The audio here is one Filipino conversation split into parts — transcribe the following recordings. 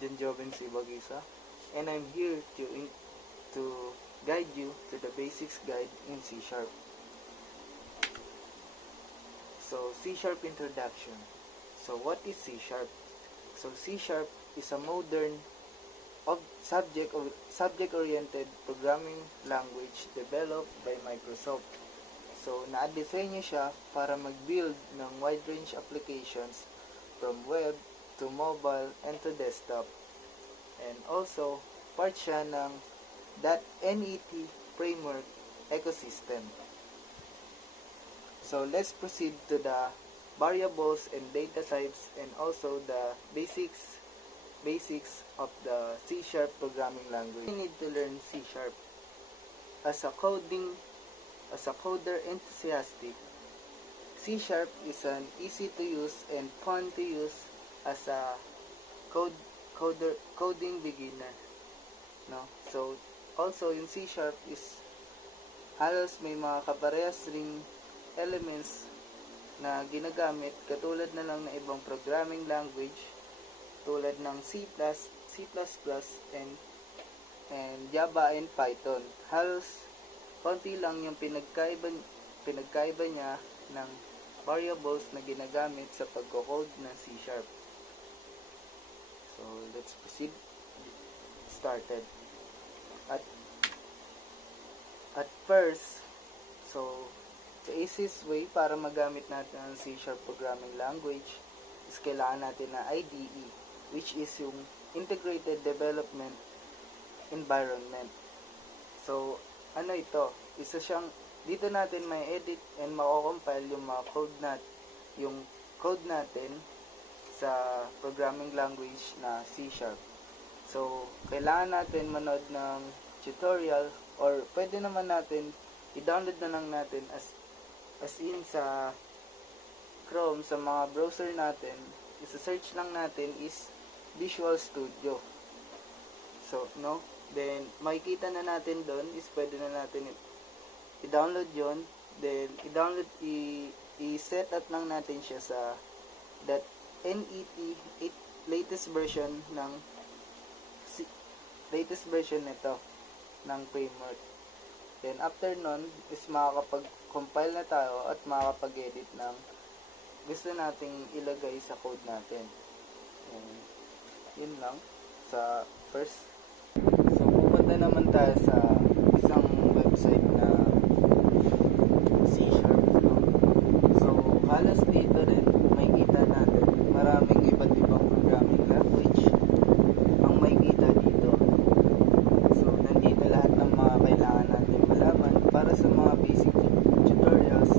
John Joven C. Bagisa, and I'm here to guide you to the basics guide in C Sharp. So, C Sharp introduction. So, what is C Sharp? So, C Sharp is a modern subject-oriented programming language developed by Microsoft. So, na-design siya para mag-build ng wide range applications from web to mobile and to desktop. And also, part siya ng .NET framework ecosystem. So, let's proceed to the variables and data types and also the basics of the C Sharp programming language. You need to learn C Sharp. As a coder enthusiastic, C Sharp is an easy to use and fun to use as a coding beginner. No? So, also yung C Sharp is halos may mga kaparehas ring elements na ginagamit katulad na lang ng ibang programming language tulad ng C++, and Java and Python. Halos konti lang yung pinagkaiba niya ng variables na ginagamit sa pagko-code ng C Sharp. So, let's proceed. Started. At first, so, the easiest way para magamit natin ang C Sharp programming language is kailangan natin na IDE, which is yung Integrated Development Environment. So, ano ito? Isa siyang, dito natin may edit and mako-compile yung mga code natin sa programming language na C Sharp. So, kailangan natin manood ng tutorial or pwede naman natin i-download na lang natin as in sa Chrome, sa mga browser natin. Isa-search lang natin is Visual Studio. So, no? Then, makikita na natin doon is pwede na natin i-download yon. Then, i-set up lang natin siya sa .NET latest version nito ng framework. Then, after nun, is makakapag-compile na tayo at makakapag-edit ng gusto nating ilagay sa code natin. And, yun lang sa first. So, pupunta naman tayo sa isang website na C Sharp. No? So, halos dito rin, may kita natin maraming iba't ibang programming language ang may kita dito. So, nandito lahat ng mga kailangan natin malaman para sa mga basic tutorials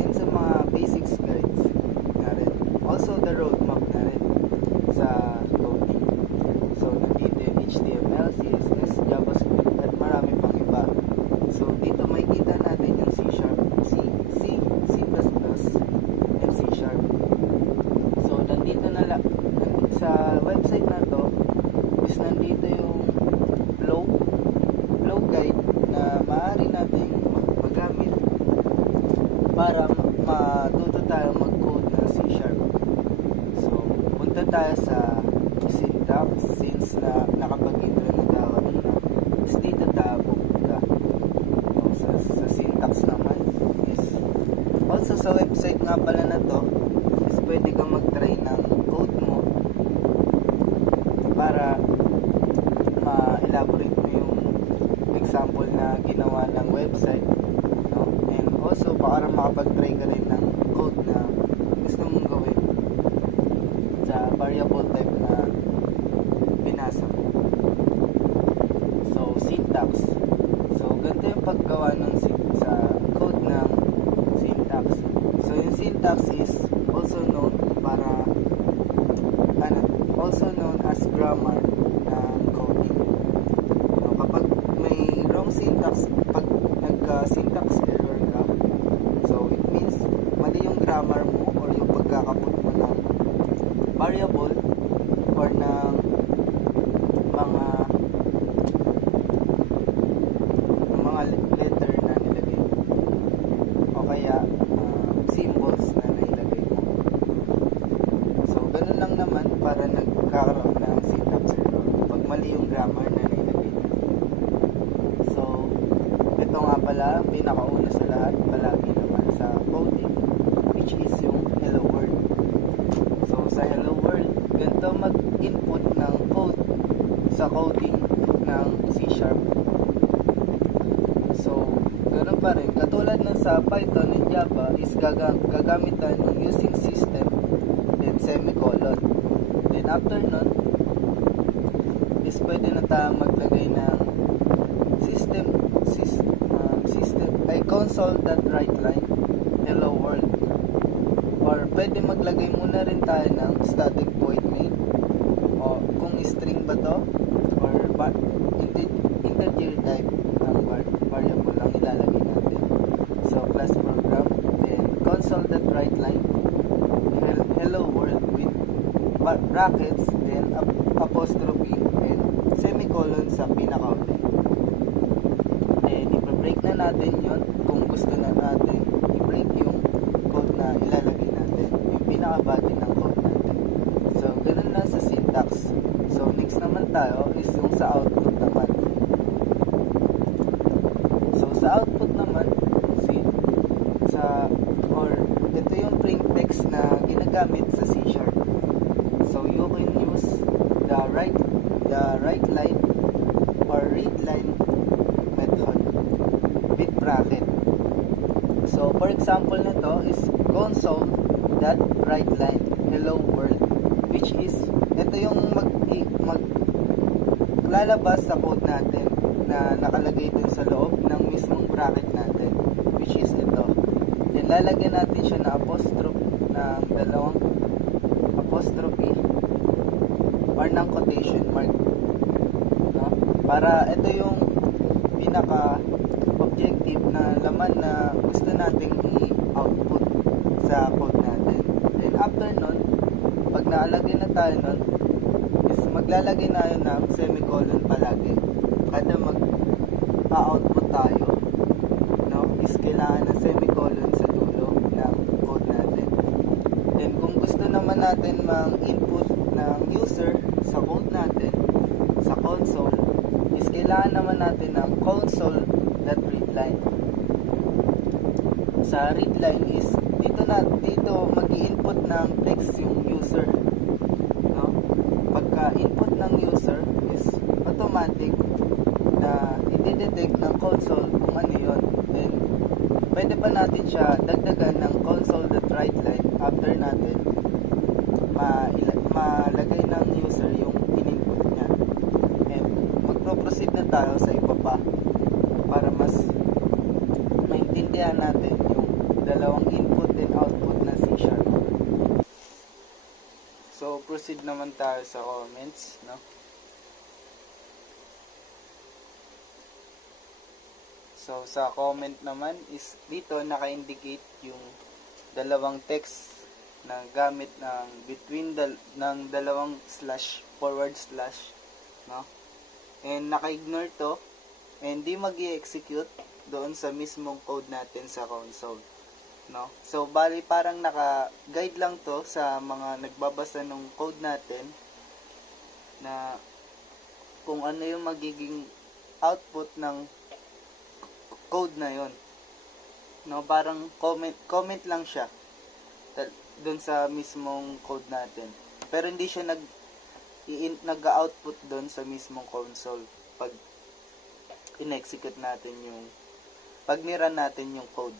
and sa mga basics guides na rin. Also, the roadmap na rin sa coding. So, nandito yung HTML, CSS, JavaScript, at marami pang iba. So, dito may kita natin yung C Sharp, C++, and C Sharp. So, nandito na lang, sa website na to, is nandito yung flow guide na maaari natin magamit para matuto tayo mag-code ng C Sharp. So, punta tayo sa syntax since na nakapag-intro na tayo kanina. Is dito tayo pupunta. Sa syntax naman is also sa website nga pala na to is pwede kang mag-try ng code mo para ma-elaborate mo yung example na ginawa ng website, no? And also para makapag-try ka rin ng code na gusto mong gawin sa variable type na binasa mo. So, syntax. So, ganito yung paggawa ng sa code ng syntax. So, yung syntax is also known as grammar ng coding. So, kapag may wrong syntax, pag nagka-syntax error ka, so it means mali yung grammar mo or yung pagkakaput mo ng variable or ng mga letter na nilagay mo o kaya symbols na nailagay mo. So, ganun lang naman para nagkakaroon ng syntax mag-input ng code sa coding ng C#. So, ganoon pa rin. Katulad ng sa Python and Java is gagamitan ng using system, then semicolon. Then after nun, is pwede na tayo maglagay ng system ay console.writeLine hello world. Or pwede maglagay muna rin tayo ng static void main, o kung string ba to or integer type ng variable lang ilalagay natin. So class program, then console.writeLine hello world with brackets, then apostrophe and semicolon sa pinaka-uli. Then i-break na natin yon kung gusto na natin i-break yung code na ilalagay natin, yung pinaka-body ng code natin. So ganun lang sa syntax. So next naman tayo is yung sa output naman. So sa output naman, ito yung print text na ginagamit sa C#. So you can use the write line or read line method with bracket. So for example nito is console.writeLine hello world, which is ito yung maglalabas sa code natin na nakalagay dun sa loob ng mismong bracket natin, which is ito. Then lalagyan natin siya na apostrophe ng dalawang apostrophe or ng quotation mark, no? Para ito yung pinaka objective na laman na gusto nating i-output sa code natin. Then after nun, pag naalagay na tayo nun, is maglalagay na yun ng semicolon palagi kada mag-output tayo, no? Is kailangan ng semicolon sa dulo ng code natin. Then kung gusto naman natin mang-input ng user sa code natin sa console, is kailangan naman natin ng console.readLine. Sa readline is dito mag-i-input ng text yung user, no? Pagka input ng user is automatic na i-detect ng console kung ano yun. Then pwede pa natin siya dagdagan ng console.writeLine after natin malagay ng user yung in-input niya. And magpo-proceed na tayo sa iba pa para mas maintindihan natin yung dalawang input and output na C#. So proceed naman tayo sa comments, no? So sa comment naman is dito naka-indicate yung dalawang text na gamit ng ng dalawang slash, forward slash, no? And naka-ignore to and di mag-i-execute doon sa mismong code natin sa console, no? So bali parang naka-guide lang to sa mga nagbabasa ng code natin na kung ano yung magiging output ng code na yon, no? Parang comment lang siya doon sa mismong code natin, pero hindi siya nag-output doon sa mismong console pag in-execute natin pag nirun natin yung code.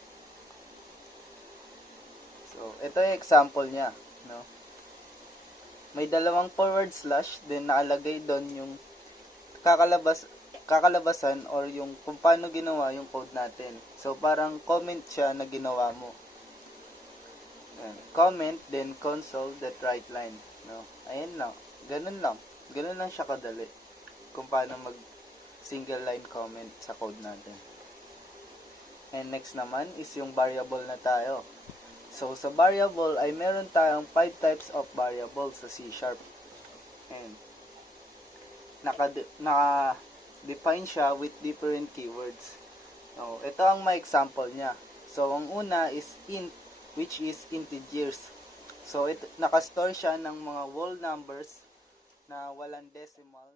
So ito yung example niya, no? May dalawang forward slash, then nakalagay doon yung kakalabasan or yung kung paano ginawa yung code natin. So parang comment siya na ginawa mo. Comment, then console.writeLine, no? Ayan lang. Ganun lang siya kadali kung paano mag single line comment sa code natin. And next naman is yung variable na tayo. So sa variable ay meron tayong 5 types of variables sa C#. And naka-define siya with different keywords. So ito ang may example niya. So ang una is int, which is integers. So naka-store siya ng mga whole numbers na walang decimal.